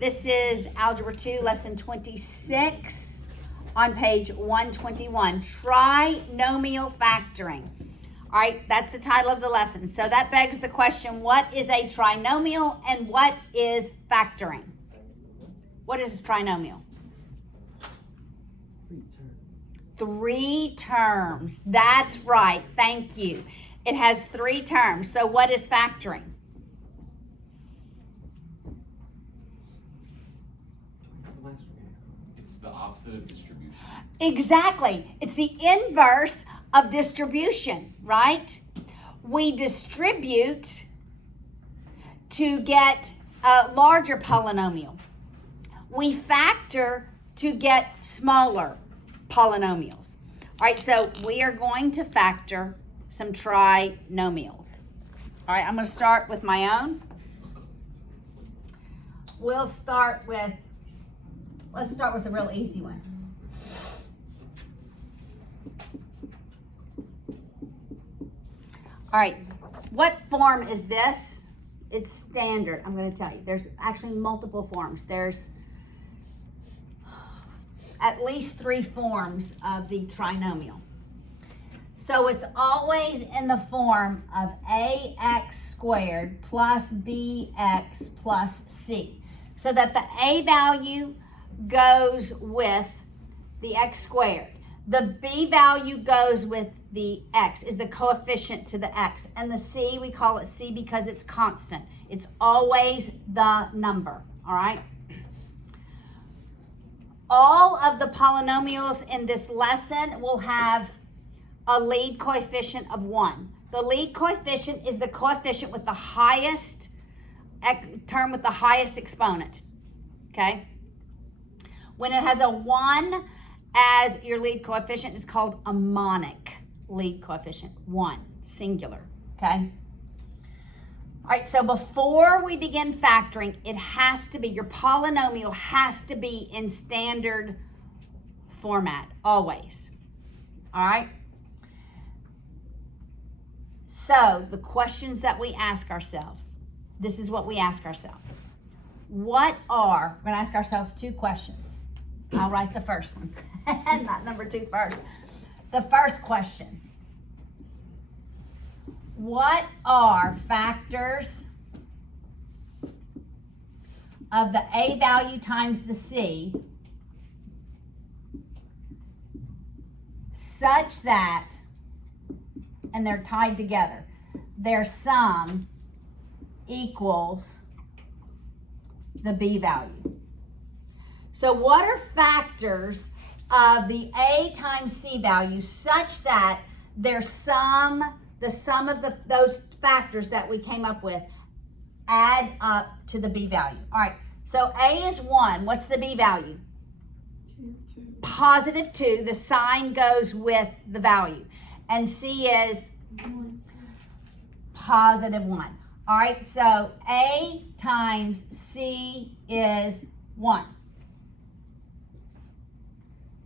This is Algebra 2, Lesson 26 on page 121, trinomial factoring. All right, that's the title of the lesson. So that begs the question, what is a trinomial and what is factoring? What is a trinomial? Three terms. That's right. Thank you. It has three terms. So what is factoring? It's the opposite of distribution. Exactly. It's the inverse of distribution, right? We distribute to get a larger polynomial. We factor to get smaller polynomials. All right, so we are going to factor some trinomials. All right, I'm going to start with my own. Let's start with a real easy one. All right, what form is this? It's standard. I'm going to tell you. There's actually multiple forms. There's at least three forms of the trinomial. So it's always in the form of ax squared plus bx plus c. So that the a value goes with the x squared. The b value goes with the x, is the coefficient to the x. And the c, we call it c because it's constant. It's always the number, all right? All of the polynomials in this lesson will have a lead coefficient of 1. The lead coefficient is the coefficient with the highest term with the highest exponent, okay? When it has a 1 as your lead coefficient, it's called a monic lead coefficient, 1, singular, okay? All right, so before we begin factoring, it has to be, your polynomial has to be in standard format, always, all right? So the questions that we ask ourselves, this is what we ask ourselves. We're going to ask ourselves two questions. I'll write the first one, not number 2 first. The first question. What are factors of the a value times the c such that, and they're tied together, their sum equals the b value? So what are factors of the a times c value such that their sum, the sum of those factors that we came up with, add up to the b value? All right, so a is 1. What's the b value? 2. Positive 2. The sign goes with the value. And c is 1. Positive 1. All right, so a times c is 1.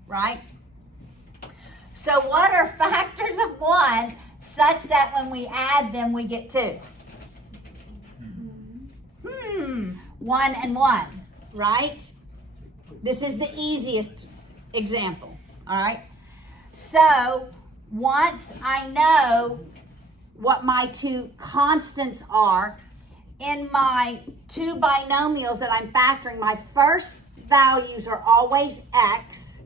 Right? So what are factors of 1 such that when we add them, we get 2? 1 and 1, right? This is the easiest example, all right? So once I know what my two constants are, in my two binomials that I'm factoring, my first values are always x,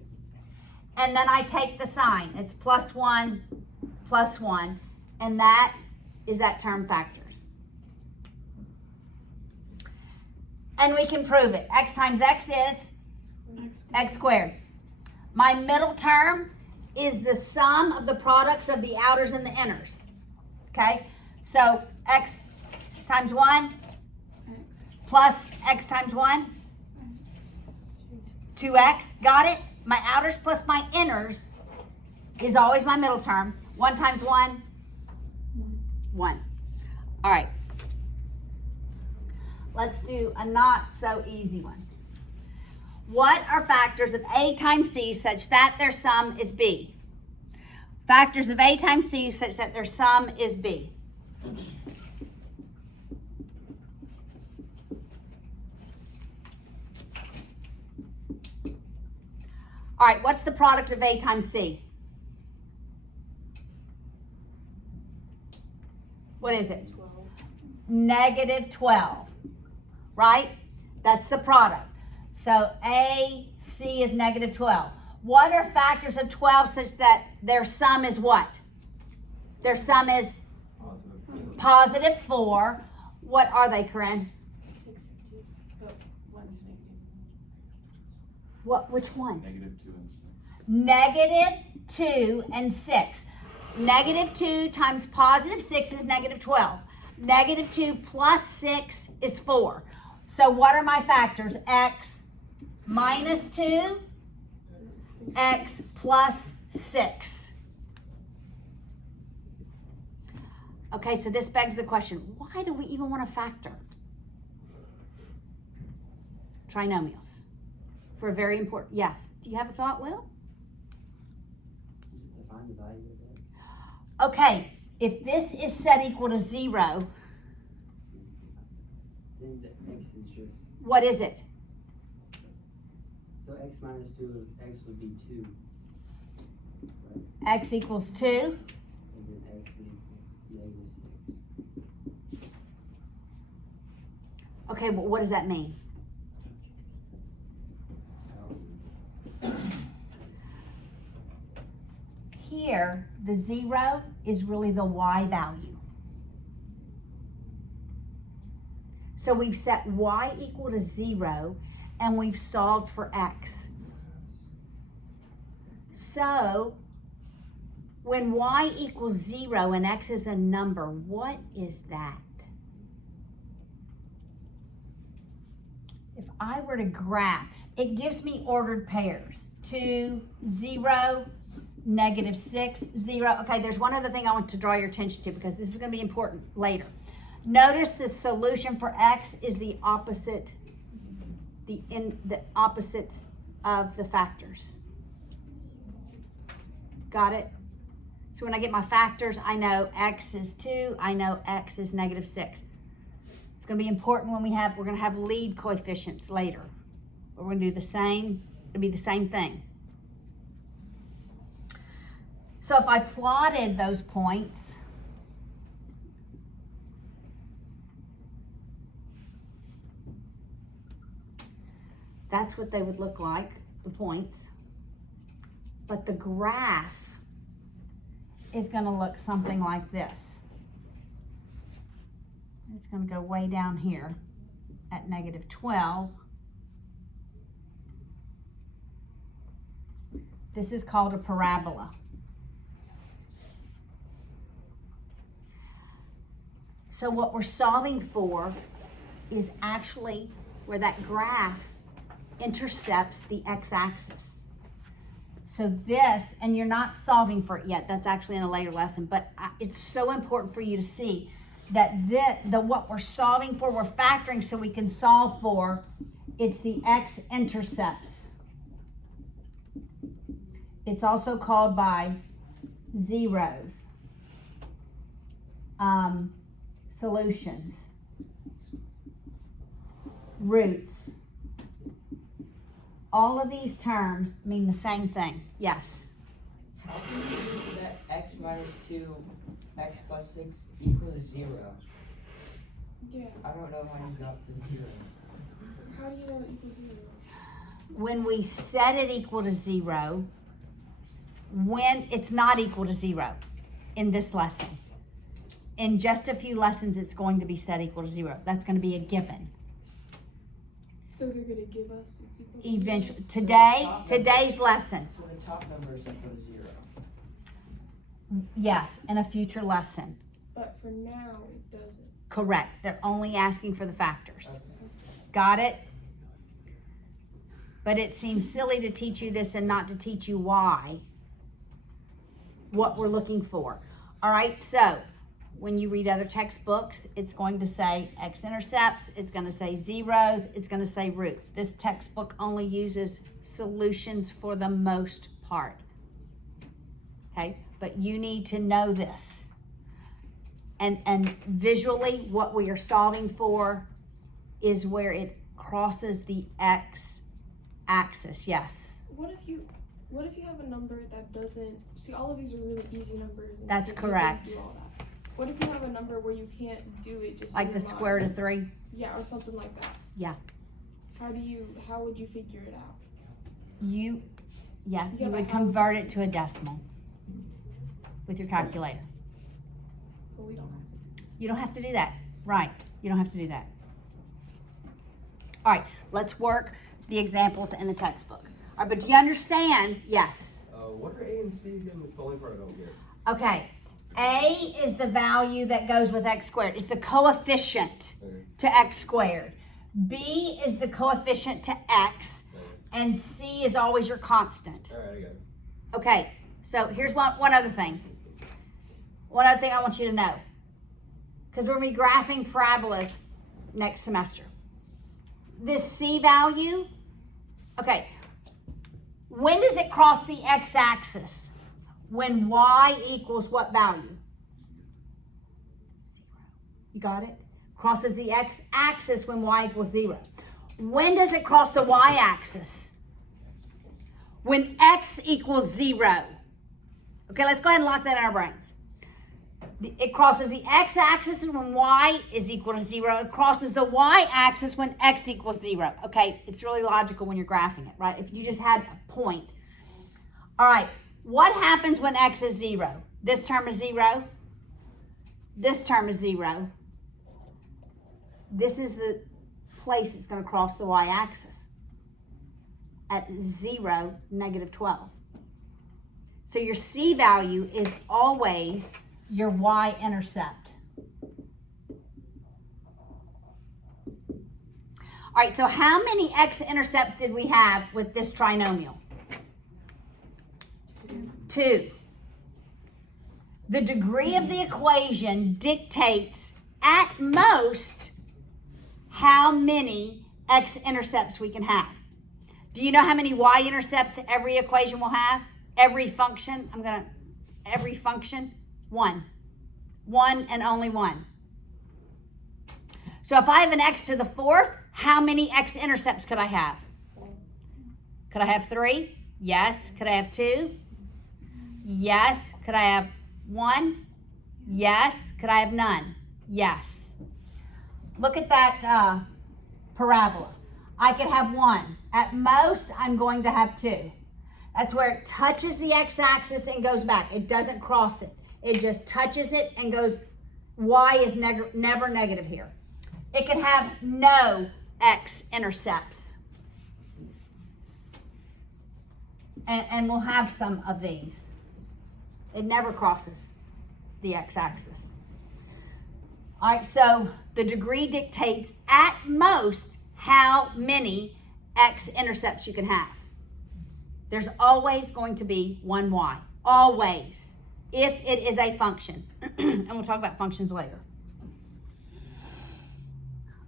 and then I take the sign. It's plus 1, and that is that term factor. And we can prove it. X times x is x squared. My middle term is the sum of the products of the outers and the inners. Okay? So x times 1 plus x times 1, 2x. Got it? My outers plus my inners is always my middle term. 1 times 1, 1. All right. Let's do a not so easy one. What are factors of a times c such that their sum is b? Factors of a times c such that their sum is b. All right, what's the product of A times C? What is it? 12. Negative 12, right? That's the product. So AC is negative 12. What are factors of 12 such that their sum is what? Their sum is positive 4. What are they, Corinne? 6 and 2, but 1 is negative. What? Which one? Negative 2 and 6. Negative 2 and 6. Negative 2 times positive 6 is negative 12. Negative 2 plus 6 is 4. So what are my factors? X minus 2, X plus 6. Okay, so this begs the question, why do we even want to factor trinomials? For a very important, yes. Do you have a thought, Will? Define the value of x. Okay, if this is set equal to 0, Then the x is just, what is it? so x minus 2, x would be 2. Right? X equals 2. And then x would equal negative 6. Okay, but what does that mean? Here, the 0 is really the y value. So we've set y equal to 0 and we've solved for x. So when y equals 0 and x is a number, what is that? If I were to graph, it gives me ordered pairs. 2, 0, negative 6, 0. Okay, there's one other thing I want to draw your attention to because this is going to be important later. Notice the solution for x is the opposite, the opposite of the factors. Got it? So when I get my factors, I know x is 2, I know x is negative 6. It's going to be important when we're going to have lead coefficients later. We're going to do the same, it'll be the same thing. So if I plotted those points, that's what they would look like, the points. But the graph is going to look something like this. It's going to go way down here at negative 12. This is called a parabola. So what we're solving for is actually where that graph intercepts the x-axis. So this, and you're not solving for it yet, that's actually in a later lesson, but it's so important for you to see that what we're solving for, we're factoring so we can solve for, it's the x-intercepts. It's also called by zeros. Solutions, roots. All of these terms mean the same thing. Yes. How can you set x minus 2, x plus 6 equal to 0? Yeah. I don't know how you got to 0. How do you know it equals 0? When we set it equal to 0, when it's not equal to 0 in this lesson. In just a few lessons, it's going to be set equal to 0. That's going to be a given. So they're going to give us it's equal to Eventually, So today's lesson. So the top number is equal to 0. Yes, in a future lesson. But for now, it doesn't. Correct. They're only asking for the factors. Okay. Got it? But it seems silly to teach you this and not to teach you why. What we're looking for. All right, so when you read other textbooks, it's going to say x-intercepts, it's going to say zeros, it's going to say roots. This textbook only uses solutions for the most part. Okay, but you need to know this. And visually, what we are solving for is where it crosses the x-axis. Yes. What if you What if you have a number that doesn't, see, all of these are really easy numbers. And That's you can easily correct. do all that. What if you have a number where you can't do it just Like in the your square root mind? of 3? Yeah, or something like that. Yeah. How would you figure it out? You Yeah, would but how- convert it to a decimal with your calculator. But we don't have to. You don't have to do that. Right. You don't have to do that. All right, let's work the examples in the textbook. All right, but do you understand? Yes. What are A and C again? That's the only part I don't get. Okay. A is the value that goes with x squared. It's the coefficient to x squared. B is the coefficient to x. And C is always your constant. All right, I got it. Okay, so here's one other thing. One other thing I want you to know. Because we're going to be graphing parabolas next semester. This C value, okay, when does it cross the x-axis? When y equals what value? 0. You got it? Crosses the x-axis when y equals 0. When does it cross the y-axis? When x equals 0. Okay, let's go ahead and lock that in our brains. It crosses the x-axis when y is equal to 0. It crosses the y-axis when x equals 0. Okay, it's really logical when you're graphing it, right? If you just had a point. All right, what happens when x is 0? This term is 0. This term is 0. This is the place that's going to cross the y-axis at 0, negative 12. So your C value is always your y-intercept. All right, so how many x-intercepts did we have with this trinomial? 2. The degree of the equation dictates at most how many x-intercepts we can have. Do you know how many y-intercepts every equation will have? Every function, every function? 1. 1 and only 1. So if I have an x to the 4th, how many x-intercepts could I have? Could I have 3? Yes. Could I have 2? Yes. Could I have 1? Yes. Could I have none? Yes. Look at that parabola. I could have 1. At most, I'm going to have 2. That's where it touches the x-axis and goes back. It doesn't cross it. It just touches it and goes, y is never negative here. It can have no x-intercepts. And we'll have some of these. It never crosses the x-axis. All right, so the degree dictates at most how many x-intercepts you can have. There's always going to be one y. Always. If it is a function. And we'll talk about functions later.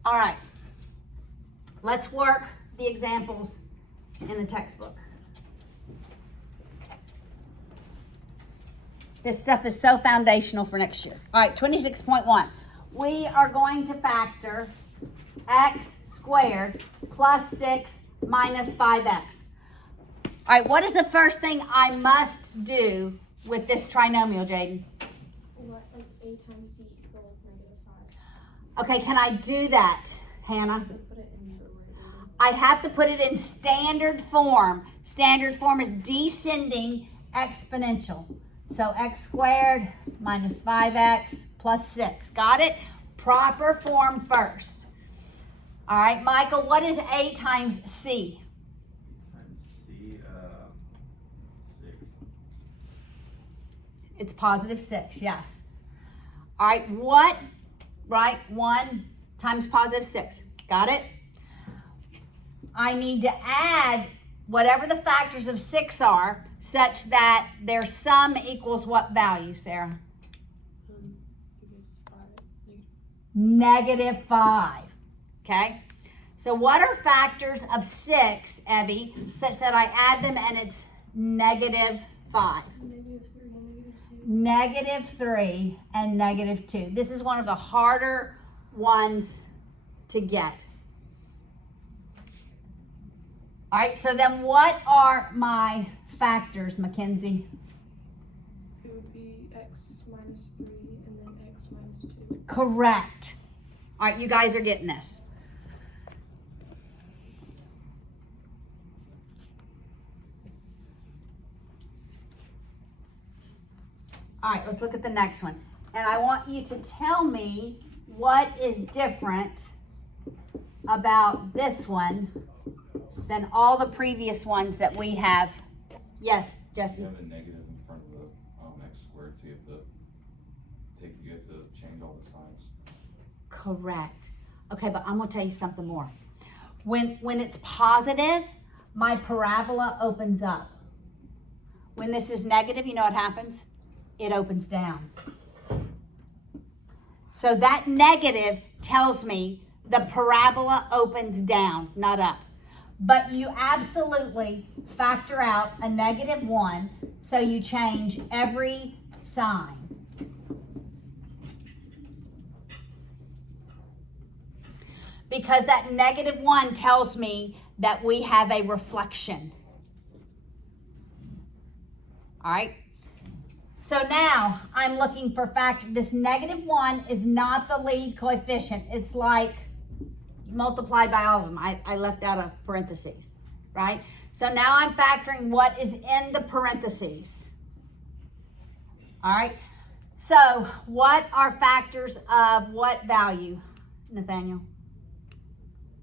All right. Let's work the examples in the textbook. This stuff is so foundational for next year. All right, 26.1. We are going to factor x squared plus 6 minus 5x. All right, what is the first thing I must do with this trinomial, Jaden? What, like a times c equals -5. Okay, can I do that, Hannah? Put it in the order. I have to put it in standard form. Standard form is descending exponential. So x squared minus 5x plus 6. Got it? Proper form first. All right, Michael, what is a times c? Times C, 6. It's positive 6, yes. All right, what, right, 1 times positive 6. Got it? I need to add whatever the factors of 6 are such that their sum equals what value, Sarah? Equals 5. Negative 5. Okay? So what are factors of 6, Evie, such that I add them and it's negative 5? -3 and -2. -3 and -2. This is one of the harder ones to get. All right, so then what are my factors, Mackenzie? It would be x minus 3 and then x minus 2. Correct. All right, you guys are getting this. All right, let's look at the next one. And I want you to tell me what is different about this one than all the previous ones that we have. Yes, Jesse? You have a negative in front of the x squared, so you have to change all the signs. Correct. Okay, but I'm gonna tell you something more. When it's positive, my parabola opens up. When this is negative, you know what happens? It opens down. So that negative tells me the parabola opens down, not up. But you absolutely factor out a -1, so you change every sign. Because that -1 tells me that we have a reflection. All right? So now I'm looking for factor. This -1 is not the lead coefficient. It's like multiplied by all of them. I left out a parentheses, right? So now I'm factoring what is in the parentheses. All right? So what are factors of what value, Nathaniel?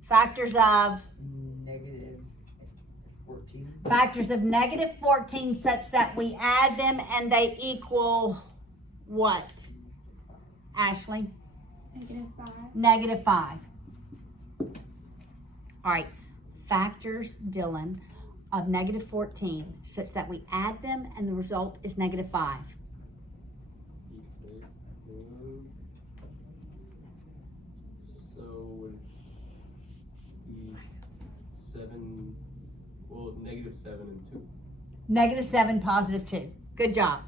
Factors of? Negative 14. Factors of -14 such that we add them and they equal what? Ashley? -5. -5. All right. Factors, Dylan, of -14 such that we add them and the result is -5. So would be 7, well, -7 and 2. -7, +2. Good job.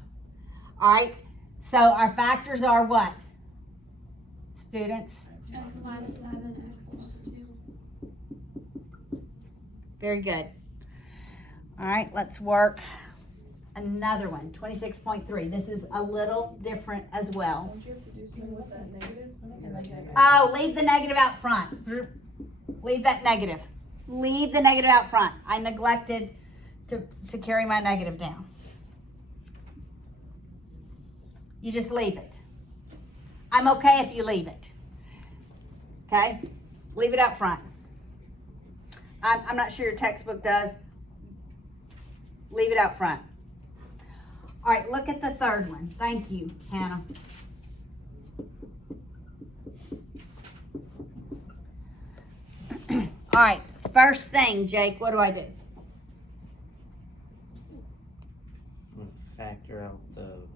All right. So our factors are what? Students? X minus 7, x plus 2. Very good. All right, let's work another one. 26.3. This is a little different as well. Don't you have to do something with that negative? Oh, leave the negative out front. Leave that negative. Leave the negative out front. I neglected to carry my negative down. You just leave it. I'm okay if you leave it. Okay? Leave it out front. I'm not sure your textbook does. Leave it out front. All right, look at the third one. Thank you, Hannah. All right, first thing, Jake, what do I do? Factor out the.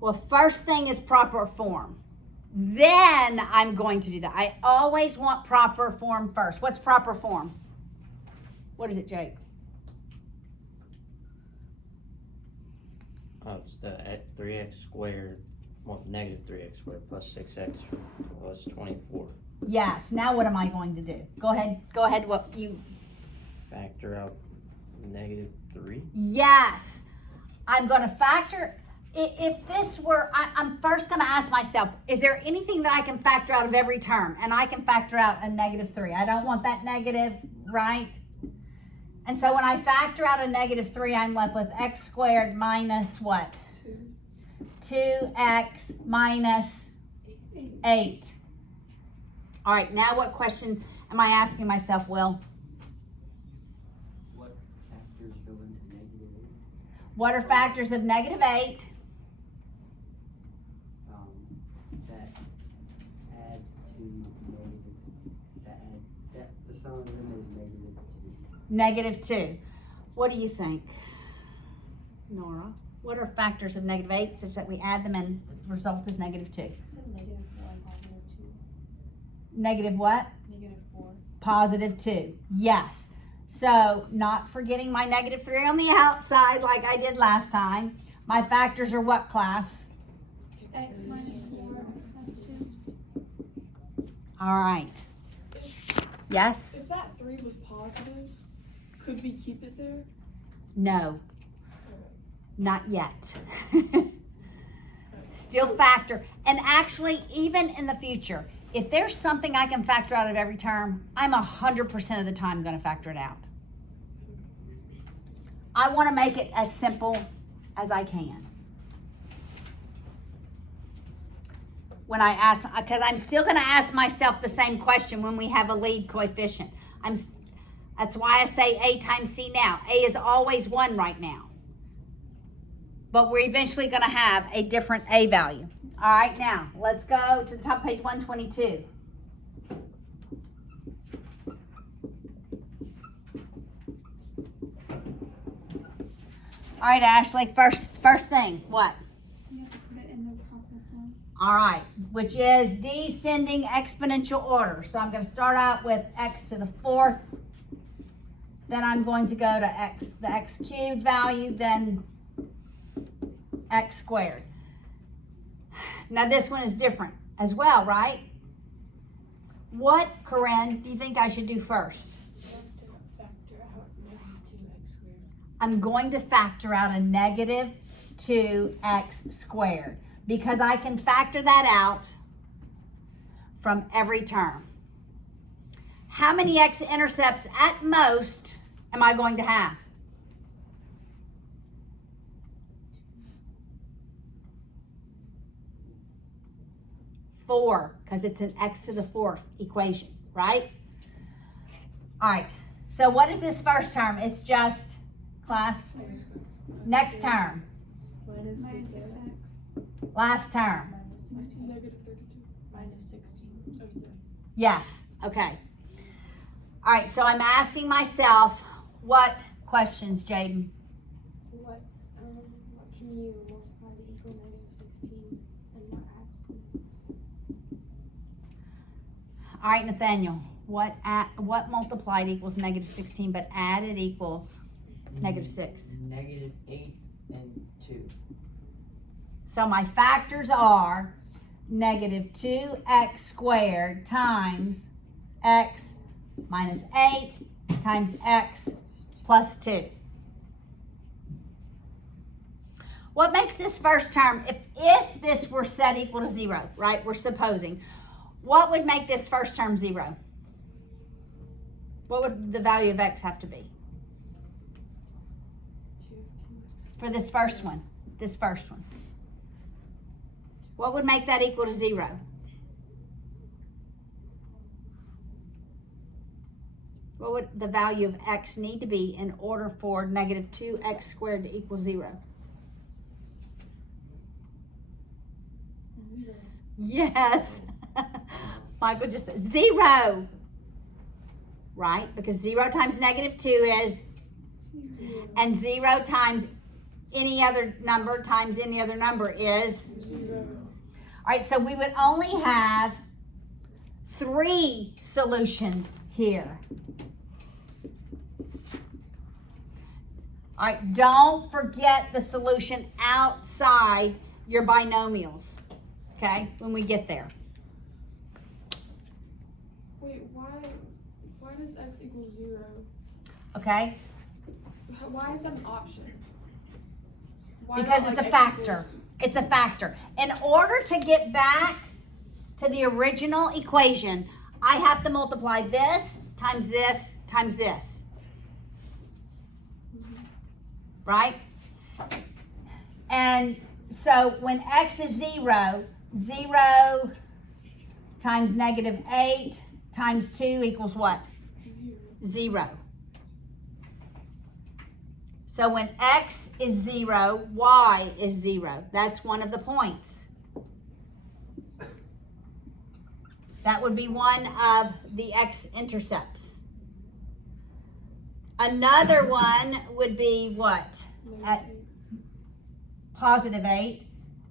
Well, first thing is proper form. Then I'm going to do that. I always want proper form first. What's proper form? What is it, Jake? Oh, it's the 3x squared, well, -3x squared plus 6x plus 24. Yes. Now what am I going to do? Go ahead. Go ahead. What you? Factor out -3. Yes. I'm going to factor. If this were, I'm first going to ask myself, is there anything that I can factor out of every term? And I can factor out a -3. I don't want that negative, right? And so when I factor out a -3, I'm left with x squared minus what? 2x minus 8. All right, now what question am I asking myself, Will? What factors go into -8? What are factors of -8? That add to negative. That the sum of them is -2. -2. What do you think, Nora? What are factors of -8 such that we add them and the result is -2? -4 and +2. Negative what? -4. +2. Yes. So not forgetting my -3 on the outside like I did last time. My factors are what, class? X minus 4, x plus 2. All right. Yes? If that 3 was positive, could we keep it there? No, not yet. Still factor. And actually, even in the future, if there's something I can factor out of every term, I'm 100% of the time going to factor it out. I want to make it as simple as I can. When I ask, because I'm still going to ask myself the same question when we have a lead coefficient. That's why I say A times C now. A is always 1 right now. But we're eventually going to have a different A value. All right, now let's go to the top of page 122. All right, Ashley, first thing, what? You have to put it in the proper form. All right, which is descending exponential order. So I'm going to start out with x to the 4th. Then I'm going to go to the x cubed value, then x squared. Now this one is different as well, right? What, Corinne, do you think I should do first? You have to factor out -2x squared. I'm going to factor out a negative 2x squared because I can factor that out from every term. How many x-intercepts at most am I going to have? 4, because it's an x to the 4th equation, right? All right, so what is this first term? It's just, class, next term, Minus 6x. last term. -32. -16. Okay. Yes, okay. All right, so I'm asking myself, what questions, Jaden? What can you multiply to equal -16 and what adds to All right, Nathaniel, what multiplied equals -16, but added equals -6? -8 and 2. So my factors are -2x squared times x minus 8 times x plus 2. What makes this first term, if this were set equal to 0, right, we're supposing, what would make this first term 0? What would the value of x have to be? 2x. For this first one, What would make that equal to 0? What would the value of x need to be in order for -2x squared to equal 0? 0. Yes. Michael just said 0. Right? Because 0 times -2 is, 0. and 0 times any other number times any other number is. 0. All right, so we would only have 3 solutions here. All right, don't forget the solution outside your binomials, okay, when we get there. Wait, why does x equal 0? Okay? Why is that an option? Why Because not, it's a x factor. equals- It's a factor. In order to get back to the original equation, I have to multiply this times this times this. Right? And so when x is 0, 0 times -8 times 2 equals what? 0. 0. So when x is 0, y is 0. That's one of the points. That would be one of the x-intercepts. Another one would be what? At +8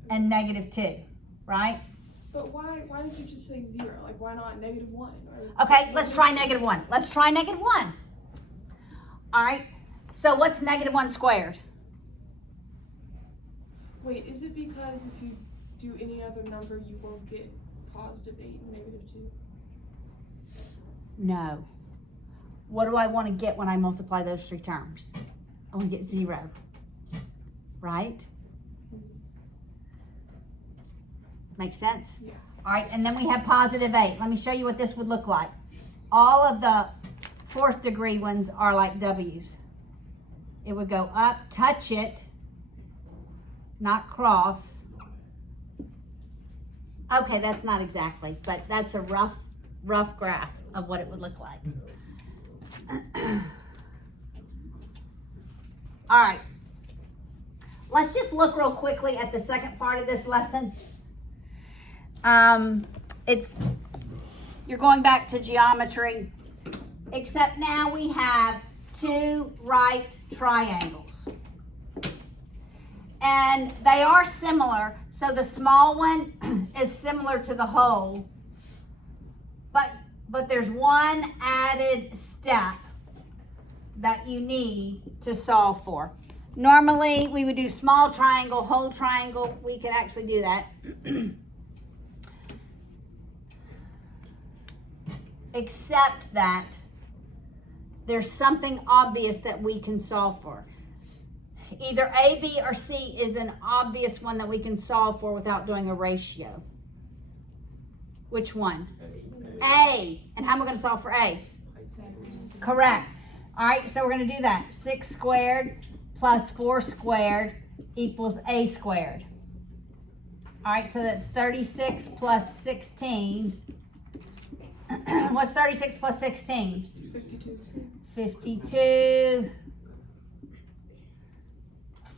and -2, right? But why did you just say 0? Like, why not -1? Okay, let's try -1. Let's try -1. All right, so what's -1 squared? Wait, is it because if you do any other number, you won't get +8 and -2? No. What do I want to get when I multiply those 3 terms? and we get 0. Right? Make sense? Yeah. All right, and then we have positive 8. Let me show you what this would look like. All of the 4th degree ones are like W's. It would go up, touch it, not cross. Okay, that's not exactly, but that's a rough graph of what it would look like. All right. Let's just look real quickly at the second part of this lesson. You're going back to geometry, except now we have 2 right triangles. And they are similar, so the small one is similar to the whole, but there's one added step that you need to solve for. Normally, we would do small triangle, whole triangle. We can actually do that. Except that there's something obvious that we can solve for. Either A, B, or C is an obvious one that we can solve for without doing a ratio. Which one? A. And how am I going to solve for A? Correct. All right, so we're going to do that. 6 squared plus 4 squared equals A squared. All right, so that's 36 plus 16. What's 36 plus 16? 52. 52.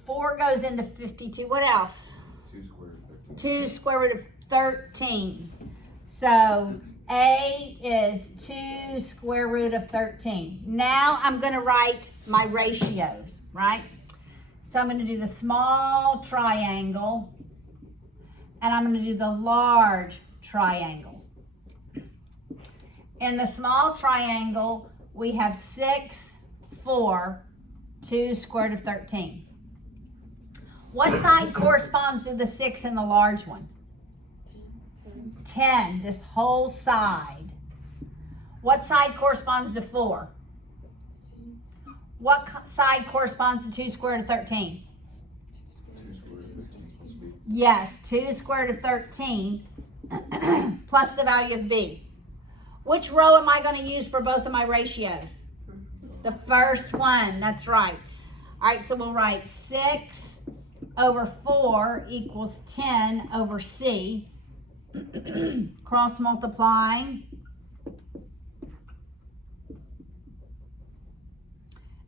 4 goes into 52. What else? 2 square root of 13. So A is 2 square root of 13. Now I'm going to write my ratios, right? So I'm going to do the small triangle and I'm going to do the large triangle. In the small triangle, we have 6, 4, 2 square root of 13. What side corresponds to the 6 in the large one? 10, this whole side. What side corresponds to 4? What side corresponds to 2 square root of 13? Yes, 2 square root of 13 plus the value of b. Which row am I going to use for both of my ratios? The first one, that's right. All right, so we'll write 6 over 4 equals 10 over c. Cross multiplying.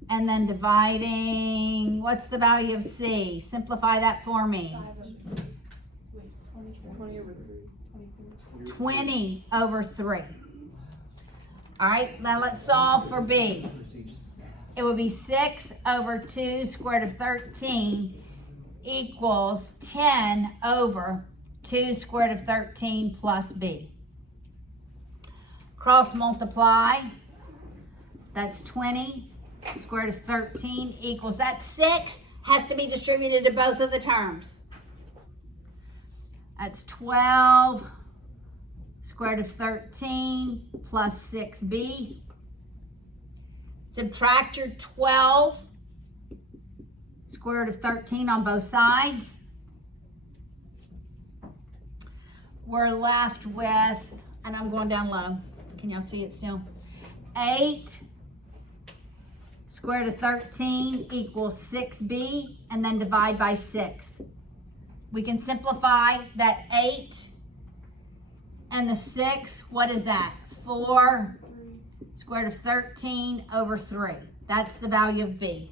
And then dividing, what's the value of c? Simplify that for me. 20 over 3. 20 over 3. All right, now let's solve for b. It would be 6 over 2 square root of 13 equals 10 over 2 square root of 13 plus b. Cross multiply. That's 20 square root of 13 equals, that 6 has to be distributed to both of the terms. That's 12 square root of 13 plus 6b. Subtract your 12 square root of 13 on both sides. We're left with, and I'm going down low. Can y'all see it still? 8 square root of 13 equals 6b, and then divide by 6. We can simplify that 8 and the 6. What is that? 4 square root of 13 over 3. That's the value of b.